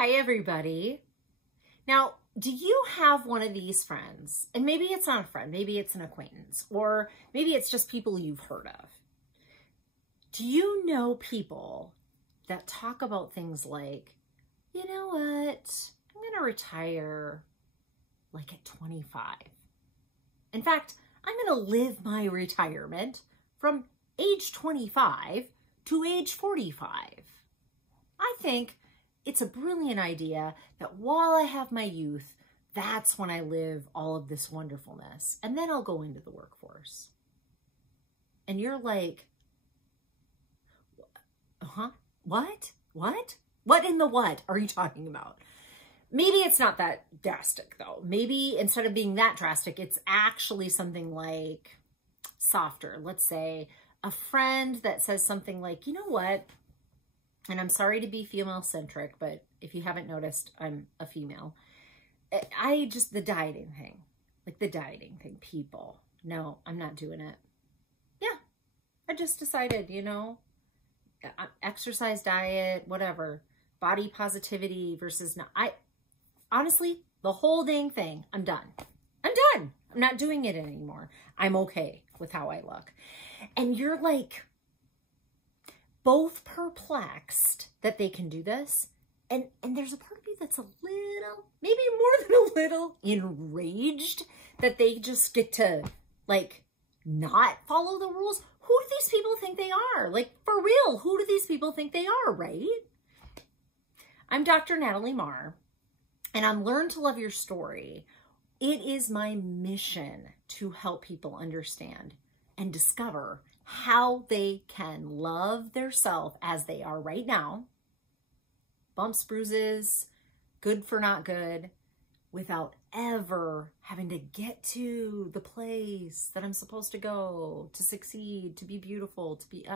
Hi, everybody. Now, do you have one of these friends? And maybe it's not a friend, maybe it's an acquaintance, or maybe it's just people you've heard of. Do you know people that talk about things like, you know what, I'm going to retire like at 25. In fact, I'm going to live my retirement from age 25 to age 45. I think it's a brilliant idea that while I have my youth, that's when I live all of this wonderfulness. And then I'll go into the workforce. And you're like, what? What in the what are you talking about? Maybe it's not that drastic though. Maybe instead of being that drastic, it's actually something like softer. Let's say a friend that says something like, you know what? And I'm sorry to be female centric, but if you haven't noticed, I'm a female. The dieting thing, people. No, I'm not doing it. Yeah, I just decided, exercise, diet, whatever, body positivity versus not. Honestly, the whole dang thing, I'm done. I'm done. I'm not doing it anymore. I'm okay with how I look. And you're like, both perplexed that they can do this. And there's a part of you that's a little, maybe more than a little, enraged that they just get to, like, not follow the rules. Who do these people think they are? Like, for real, who do these people think they are, right? I'm Dr. Natalie Marr, and on Learn to Love Your Story, it is my mission to help people understand and discover how they can love their self as they are right now, bumps, bruises, good for not good, without ever having to get to the place that I'm supposed to go to succeed, to be beautiful, to be,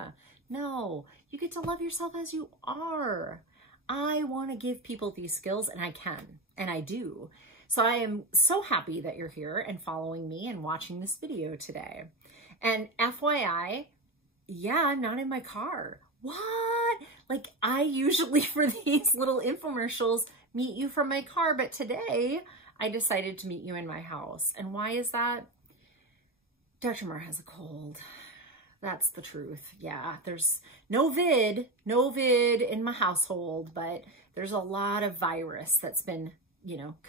no, you get to love yourself as you are. I want to give people these skills, and I can, and I do. So I am so happy that you're here and following me and watching this video today. And FYI, yeah, I'm not in my car. What? Like, I usually, for these little infomercials, meet you from my car, but today I decided to meet you in my house. And why is that? Dr. Marr has a cold. That's the truth. Yeah, there's no vid in my household, but there's a lot of virus that's been,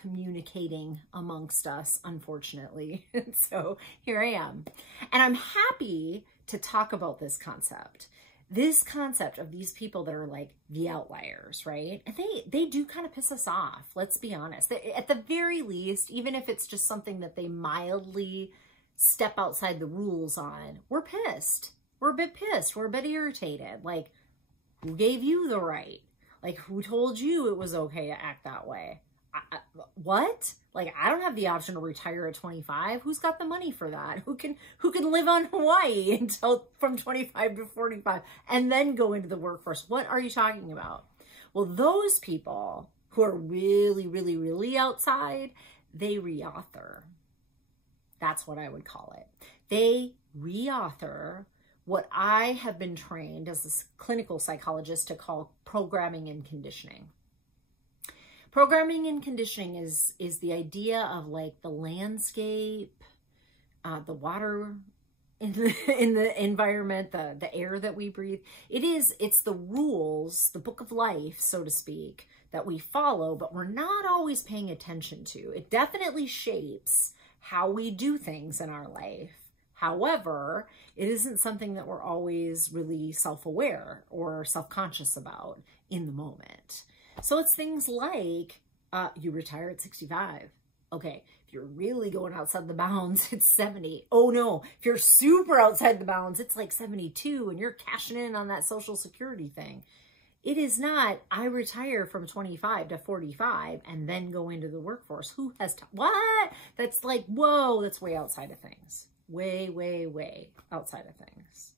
communicating amongst us, unfortunately. So here I am. And I'm happy to talk about this concept of these people that are like the outliers, right? And they do kind of piss us off. Let's be honest. At the very least, even if it's just something that they mildly step outside the rules on, we're pissed. We're a bit pissed. We're a bit irritated. Like, who gave you the right? Like, who told you it was okay to act that way? What? Like, I don't have the option to retire at 25. Who's got the money for that? Who can live on Hawaii until from 25 to 45 and then go into the workforce? What are you talking about? Well, those people who are really, really, really outside, they reauthor. That's what I would call it. They reauthor what I have been trained as a clinical psychologist to call programming and conditioning. Programming and conditioning is the idea of like the landscape, the water in the environment, the air that we breathe. It's the rules, the book of life, so to speak, that we follow, but we're not always paying attention to. It definitely shapes how we do things in our life. However, it isn't something that we're always really self-aware or self-conscious about in the moment. So it's things like, you retire at 65. Okay, if you're really going outside the bounds, it's 70. Oh no, if you're super outside the bounds, it's like 72 and you're cashing in on that Social Security thing. It is not, I retire from 25 to 45 and then go into the workforce. Who has time? What? That's like, whoa, that's way outside of things. Way, way, way outside of things.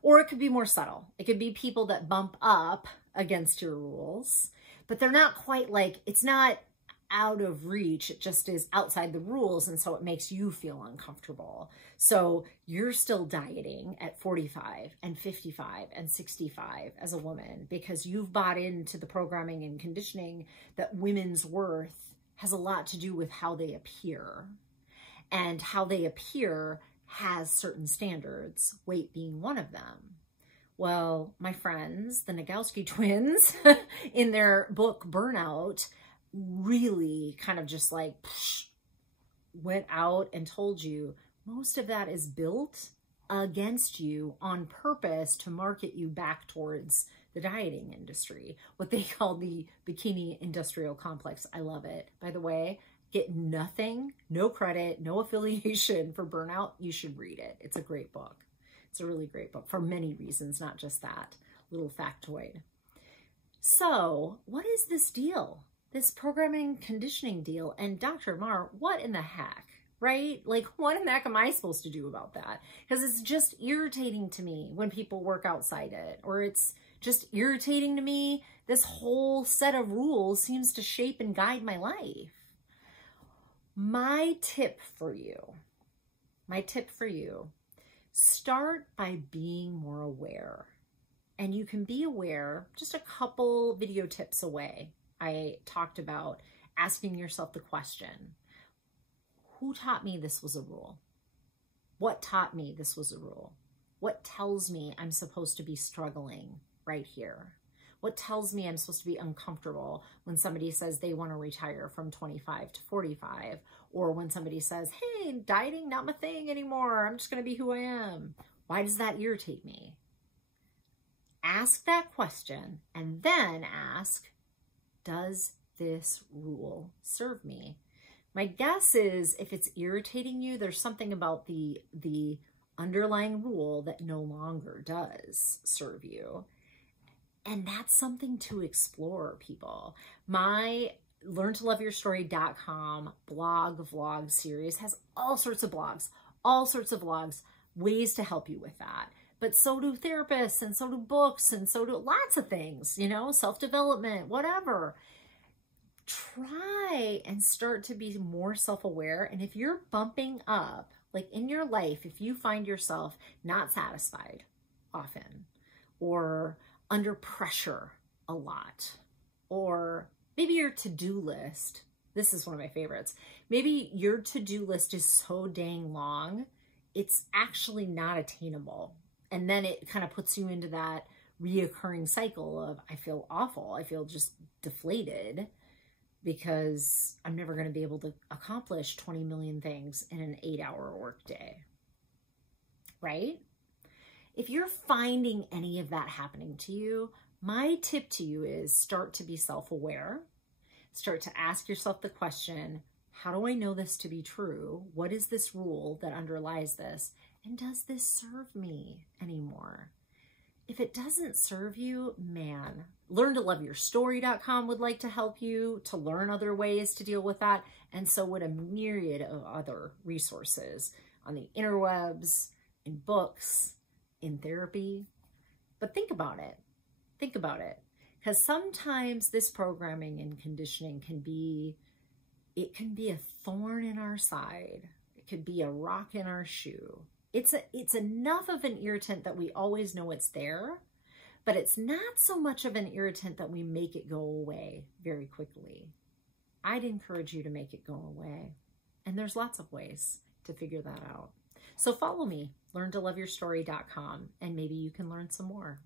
Or it could be more subtle. It could be people that bump up against your rules, but they're not quite like, it's not, out of reach. It just is outside the rules. And so it makes you feel uncomfortable. So you're still dieting at 45 and 55 and 65 as a woman because you've bought into the programming and conditioning that women's worth has a lot to do with how they appear. And how they appear has certain standards, weight being one of them. Well, my friends, the Nagowski twins, in their book Burnout, really kind of just like went out and told you most of that is built against you on purpose to market you back towards the dieting industry, what they call the bikini industrial complex. I love it. By the way, get nothing, no credit, no affiliation for Burnout. You should read it. It's a great book. It's a really great book for many reasons, not just that little factoid. So what is this deal? This programming conditioning deal? And Dr. Marr, what in the heck, right? Like, what in the heck am I supposed to do about that? Because it's just irritating to me when people work outside it, or it's just irritating to me. This whole set of rules seems to shape and guide my life. My tip for you, start by being more aware. And you can be aware just a couple video tips away. I talked about asking yourself the question, who taught me this was a rule? What taught me this was a rule? What tells me I'm supposed to be struggling right here? What tells me I'm supposed to be uncomfortable when somebody says they want to retire from 25 to 45, or when somebody says, hey, dieting, not my thing anymore. I'm just going to be who I am. Why does that irritate me? Ask that question and then ask, does this rule serve me? My guess is if it's irritating you, there's something about the underlying rule that no longer does serve you. And that's something to explore, people. My learntoloveyourstory.com vlog series has all sorts of blogs, ways to help you with that. But so do therapists, and so do books, and so do lots of things, you know, self-development, whatever. Try and start to be more self-aware. And if you're bumping up, like in your life, if you find yourself not satisfied often, or under pressure a lot, or maybe your to-do list, this is one of my favorites, maybe your to-do list is so dang long, it's actually not attainable. And then it kind of puts you into that reoccurring cycle of, I feel awful, I feel just deflated because I'm never going to be able to accomplish 20 million things in an 8-hour workday, right? If you're finding any of that happening to you, my tip to you is start to be self-aware. Start to ask yourself the question, how do I know this to be true? What is this rule that underlies this? And does this serve me anymore? If it doesn't serve you, man, learntoloveyourstory.com would like to help you to learn other ways to deal with that. And so would a myriad of other resources on the interwebs, in books, in therapy. But think about it. Think about it. Because sometimes this programming and conditioning can be a thorn in our side. It could be a rock in our shoe. It's enough of an irritant that we always know it's there, but it's not so much of an irritant that we make it go away very quickly. I'd encourage you to make it go away. And there's lots of ways to figure that out. So follow me, learntoloveyourstory.com, and maybe you can learn some more.